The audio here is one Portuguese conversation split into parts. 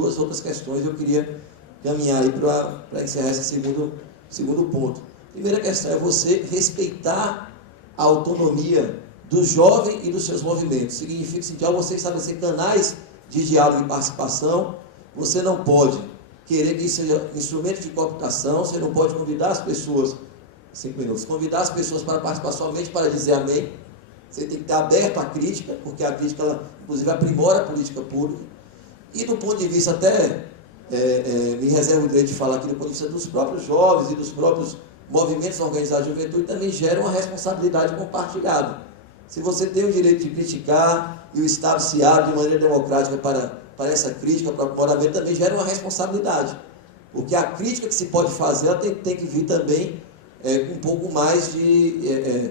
duas outras questões eu queria caminhar aí para encerrar esse segundo ponto. Primeira questão é você respeitar a autonomia do jovem e dos seus movimentos. Significa que, ao você estabelecer canais de diálogo e participação, você não pode querer que isso seja instrumento de cooptação, você não pode convidar as pessoas, 5 minutos, convidar as pessoas para participar somente para dizer amém. Você tem que estar aberto à crítica, porque a crítica, ela, inclusive, aprimora a política pública. E do ponto de vista até, me reservo o direito de falar aqui, do ponto de vista dos próprios jovens e dos próprios movimentos organizados de juventude, também gera uma responsabilidade compartilhada. Se você tem o direito de criticar e o Estado se abre de maneira democrática para essa crítica, para o aprimoramento, também gera uma responsabilidade. Porque a crítica que se pode fazer, ela tem que vir também com um pouco mais de...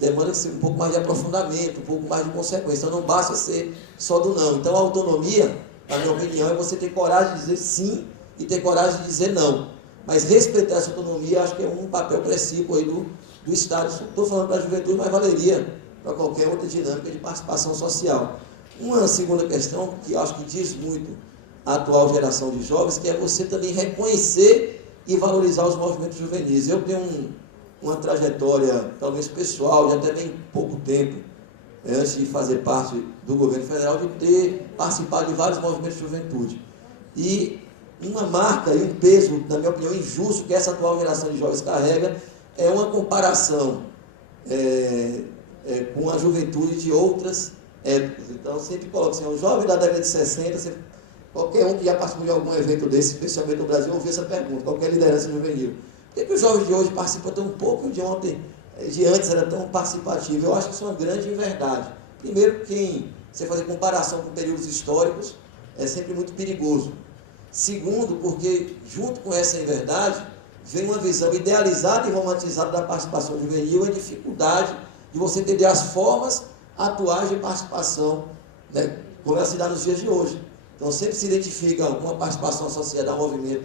demanda um pouco mais de aprofundamento, um pouco mais de consequência. Então não basta ser só do não. Então a autonomia, na minha opinião, é você ter coragem de dizer sim e ter coragem de dizer não. Mas respeitar essa autonomia, acho que é um papel precípio aí do Estado. Estou falando para a juventude, mas valeria para qualquer outra dinâmica de participação social. Uma segunda questão, que eu acho que diz muito a atual geração de jovens, que é você também reconhecer e valorizar os movimentos juvenis. Eu tenho uma trajetória, talvez pessoal, de até bem pouco tempo, antes de fazer parte do governo federal, de ter participado de vários movimentos de juventude. E uma marca e um peso, na minha opinião, injusto que essa atual geração de jovens carrega é uma comparação com a juventude de outras épocas. Então, eu sempre coloco assim, um jovem da década de 60, qualquer um que já participou de algum evento desse, especialmente no Brasil, ouviu essa pergunta, qualquer liderança juvenil. Por que os jovens de hoje participam tão pouco de ontem, de antes era tão participativo? Eu acho que isso é uma grande inverdade. Primeiro, você fazer comparação com períodos históricos é sempre muito perigoso. Segundo, porque junto com essa inverdade, vem uma visão idealizada e romantizada da participação juvenil e a dificuldade de você entender as formas atuais de participação, né, como ela se dá nos dias de hoje. Então, sempre se identifica uma participação associada ao movimento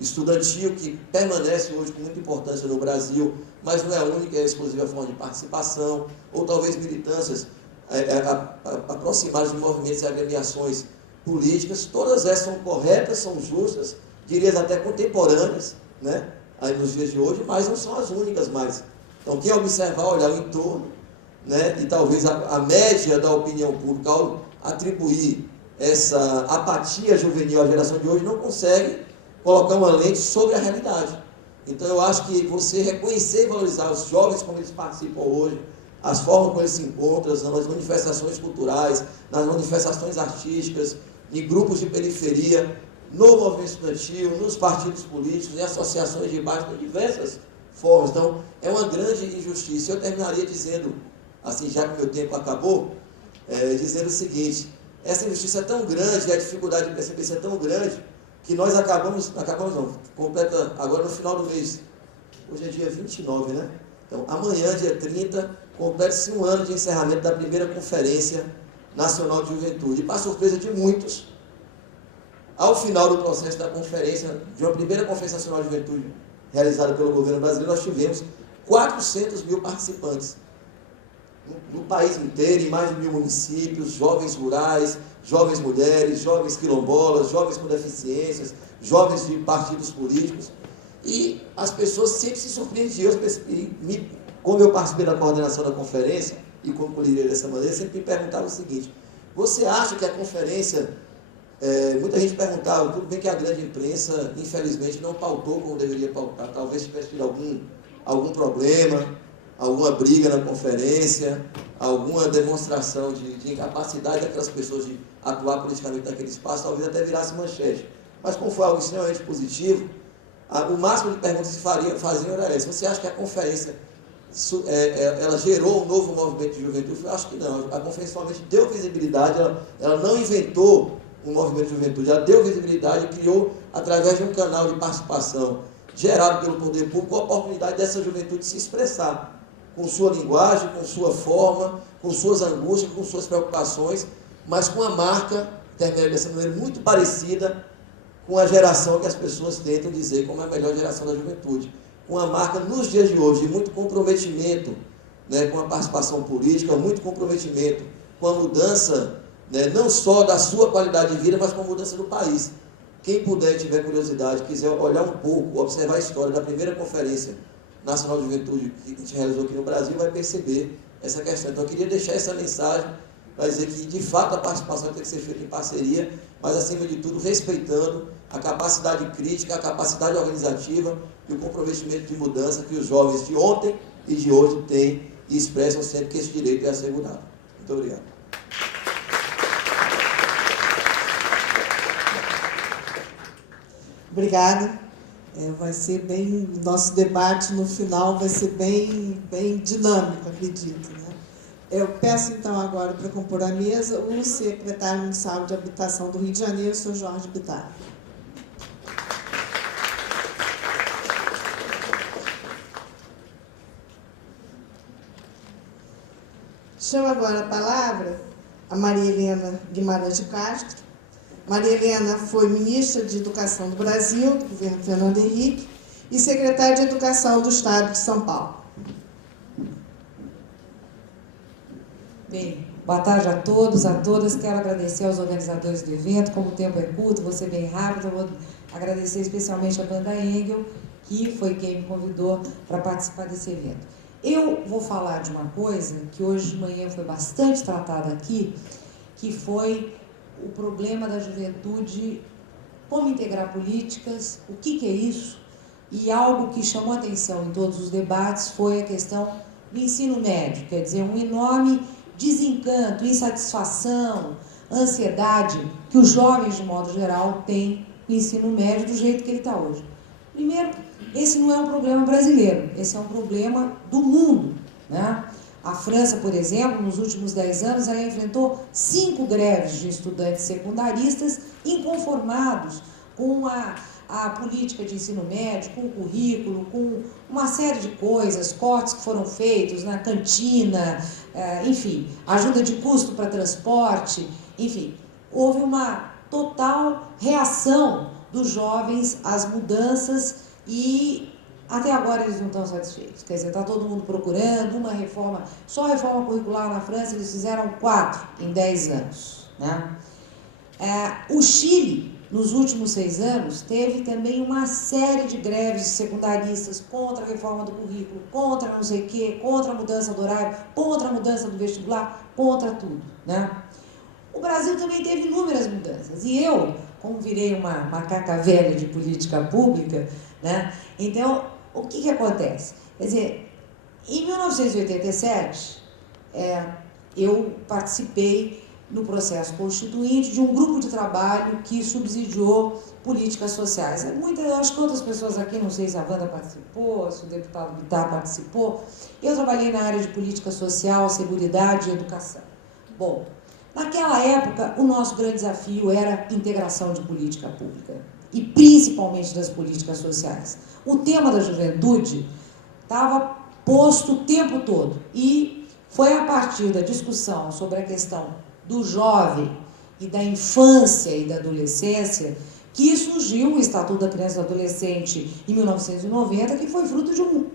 estudantil, que permanece hoje com muita importância no Brasil, mas não é a única e exclusiva forma de participação, ou talvez militâncias aproximadas de movimentos e agremiações políticas. Todas essas são corretas, são justas, diria até contemporâneas, né, aí nos dias de hoje, mas não são as únicas mais. Então, quem observar, olhar o entorno, né, e talvez a média da opinião pública, ao atribuir essa apatia juvenil à geração de hoje, não consegue colocar uma lente sobre a realidade. Então, eu acho que você reconhecer e valorizar os jovens como eles participam hoje, as formas como eles se encontram, nas manifestações culturais, nas manifestações artísticas, em grupos de periferia, no movimento estudantil, nos partidos políticos, em associações de bairro, de diversas formas. Então, é uma grande injustiça. Eu terminaria dizendo, assim, já que meu tempo acabou, dizendo o seguinte: essa injustiça é tão grande, a dificuldade de perceber isso é tão grande, que nós completa agora no final do mês, hoje é dia 29, né? Então, amanhã, dia 30, completa-se um ano de encerramento da primeira Conferência Nacional de Juventude. E, para surpresa de muitos, ao final do processo da conferência, de uma primeira Conferência Nacional de Juventude realizada pelo governo brasileiro, nós tivemos 400 mil participantes. No país inteiro, em mais de 1000 municípios, jovens rurais, jovens mulheres, jovens quilombolas, jovens com deficiências, jovens de partidos políticos. E as pessoas sempre se surpreendiam. Como eu participei da coordenação da conferência, e concluiria dessa maneira, sempre me perguntavam o seguinte: você acha que a conferência... muita gente perguntava, tudo bem que a grande imprensa, infelizmente, não pautou como deveria pautar, talvez tivesse tido algum problema, alguma briga na conferência, alguma demonstração de incapacidade daquelas pessoas de atuar politicamente naquele espaço, talvez até virasse manchete. Mas como foi algo extremamente positivo, o máximo de perguntas que faziam era essa: você acha que a conferência ela gerou um novo movimento de juventude? Eu acho que não. A conferência somente deu visibilidade, ela não inventou um movimento de juventude, ela deu visibilidade e criou, através de um canal de participação gerado pelo poder público, a oportunidade dessa juventude se expressar com sua linguagem, com sua forma, com suas angústias, com suas preocupações, mas com a marca, terminando dessa maneira, muito parecida com a geração que as pessoas tentam dizer como a melhor geração da juventude. Com a marca, nos dias de hoje, de muito comprometimento, né, com a participação política, muito comprometimento com a mudança né, não só da sua qualidade de vida, mas com a mudança do país. Quem puder, tiver curiosidade, quiser olhar um pouco, observar a história da primeira Conferência Nacional de Juventude que a gente realizou aqui no Brasil, vai perceber essa questão. Então, eu queria deixar essa mensagem para dizer que, de fato, a participação tem que ser feita em parceria, mas, acima de tudo, respeitando a capacidade crítica, a capacidade organizativa e o comprometimento de mudança que os jovens de ontem e de hoje têm e expressam sempre que esse direito é assegurado. Muito obrigado. Obrigada. Vai ser bem, nosso debate no final vai ser bem dinâmico, acredito, né? Eu peço então agora para compor a mesa o secretário municipal de Habitação do Rio de Janeiro, o senhor Jorge Bittar. Chamo agora a palavra a Maria Helena Guimarães de Castro. Maria Helena foi ministra de Educação do Brasil, do governo Fernando Henrique, e secretária de Educação do Estado de São Paulo. Bem, boa tarde a todos, a todas. Quero agradecer aos organizadores do evento. Como o tempo é curto, vou ser bem rápido. Eu vou agradecer especialmente a Banda Engel, que foi quem me convidou para participar desse evento. Eu vou falar de uma coisa que hoje de manhã foi bastante tratada aqui, que foi o problema da juventude, como integrar políticas, o que é isso, e algo que chamou atenção em todos os debates foi a questão do ensino médio, quer dizer, um enorme desencanto, insatisfação, ansiedade que os jovens, de modo geral, têm com o ensino médio do jeito que ele está hoje. Primeiro, esse não é um problema brasileiro, esse é um problema do mundo, né? A França, por exemplo, nos últimos 10 anos, ela enfrentou 5 greves de estudantes secundaristas inconformados com a política de ensino médio, com o currículo, com uma série de coisas, cortes que foram feitos na cantina, enfim, ajuda de custo para transporte, enfim. Houve uma total reação dos jovens às mudanças e até agora eles não estão satisfeitos. Quer dizer, está todo mundo procurando uma reforma. Só a reforma curricular na França eles fizeram 4 em 10 anos. Né? O Chile, nos últimos 6 anos, teve também uma série de greves de secundaristas contra a reforma do currículo, contra não sei o quê, contra a mudança do horário, contra a mudança do vestibular, contra tudo. Né? O Brasil também teve inúmeras mudanças. E eu, como virei uma macaca velha de política pública, né? Então, o que acontece? Quer dizer, em 1987, eu participei no processo constituinte de um grupo de trabalho que subsidiou políticas sociais. Eu acho que outras pessoas aqui, não sei se a Wanda participou, se o deputado Bittar participou. Eu trabalhei na área de política social, seguridade e educação. Bom, naquela época, o nosso grande desafio era integração de política pública, e principalmente das políticas sociais. O tema da juventude estava posto o tempo todo, e foi a partir da discussão sobre a questão do jovem e da infância e da adolescência que surgiu o Estatuto da Criança e do Adolescente em 1990, que foi fruto de um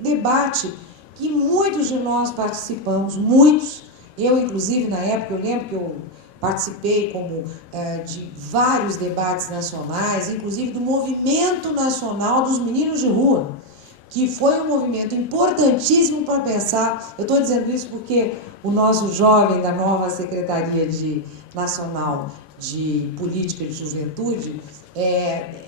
debate que muitos de nós participamos, muitos. Eu, inclusive, na época, eu lembro que eu participei de vários debates nacionais, inclusive do Movimento Nacional dos Meninos de Rua, que foi um movimento importantíssimo para pensar. Eu estou dizendo isso porque o nosso jovem da nova Secretaria Nacional de Política de Juventude,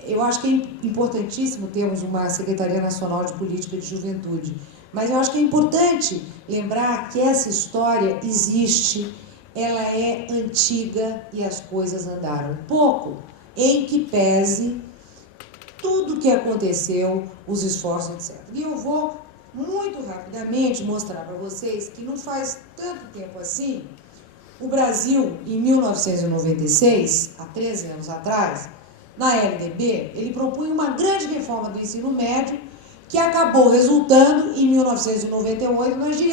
eu acho que é importantíssimo termos uma Secretaria Nacional de Política de Juventude, mas eu acho que é importante lembrar que essa história existe, ela é antiga e as coisas andaram pouco, em que pese tudo o que aconteceu, os esforços, etc. E eu vou muito rapidamente mostrar para vocês que não faz tanto tempo assim, o Brasil, em 1996, há 13 anos atrás, na LDB, ele propunha uma grande reforma do ensino médio que acabou resultando, em 1998, nas diretivas